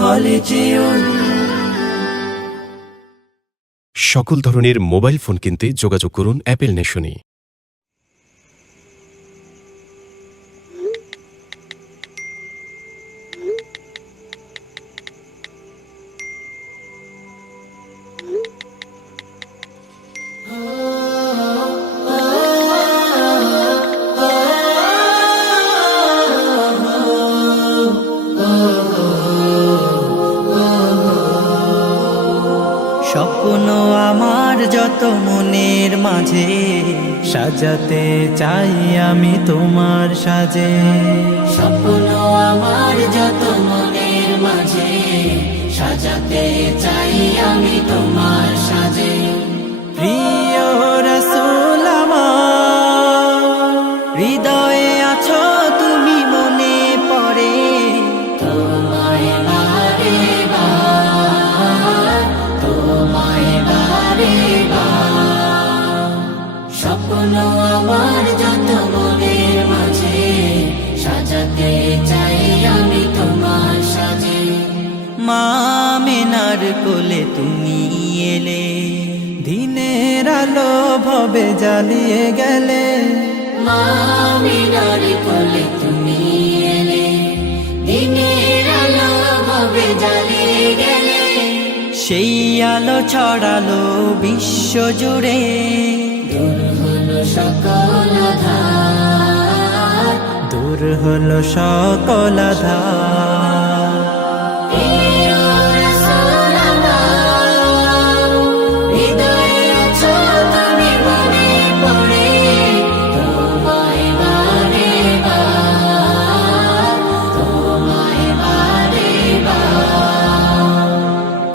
হলে যেও। সকল ধরনের মোবাইল ফোন কিনতে যোগাযোগ করুন অ্যাপেল নেশনে। স্বপ্ন আমার যত মনের মাঝে, সাজাতে চাই আমি তোমার সাজে। স্বপ্ন আমার যত মনের মাঝে, সাজাতে চাই আমি তোমার সাজে। প্রিয় রাসূল আমার, হৃদয়ে আছো তুমি, মনে পড়ে তোমায় বারে বার, তোমায় বারে বার। স্বপ্ন আমার যত মনের মাঝে, সাজাতে চাই আমি তোমার সাজে। মা আমিনার কোলে তুমি এলে, দিনের আলো ভবে জ্বালিয়ে গেলে। মা আমিনার কোলে তুমি এলে, দিনের আলো ভবে জ্বালিয়ে গেলে। সেই আলো ছড়ালো বিশ্ব জুড়ে, দূর হলো সকল আঁধার, দূর হলো সকল আঁধার।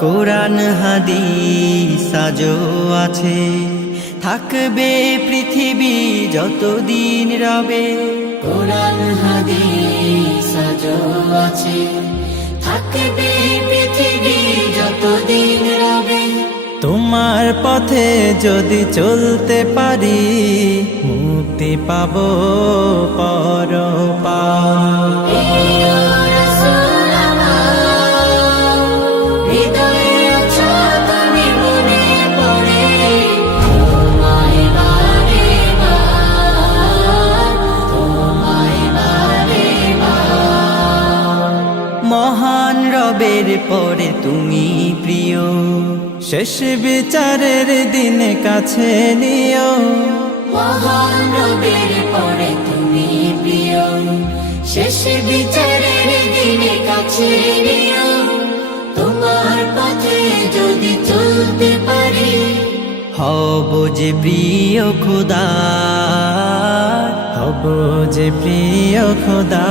কোরআন হাদিস আজও আছে, থাকবে পৃথিবী যতদিন রবে। কোরআন হাদিস আজও আছে, থাকবে পৃথিবী যতদিন রবে। তোমার পথে যদি চলতে পারি, মুক্তি পাবো পরপার। মহান রবের পরে তুমি প্রিয়, শেষ বিচারের দিনে কাছে নিও। মহান রবের পরে তুমি প্রিয়, শেষ বিচারের দিনে কাছে নিও। তোমার পথে যদি চলতে পারি, হব যে প্রিয় খোদা, হব যে প্রিয় খোদা।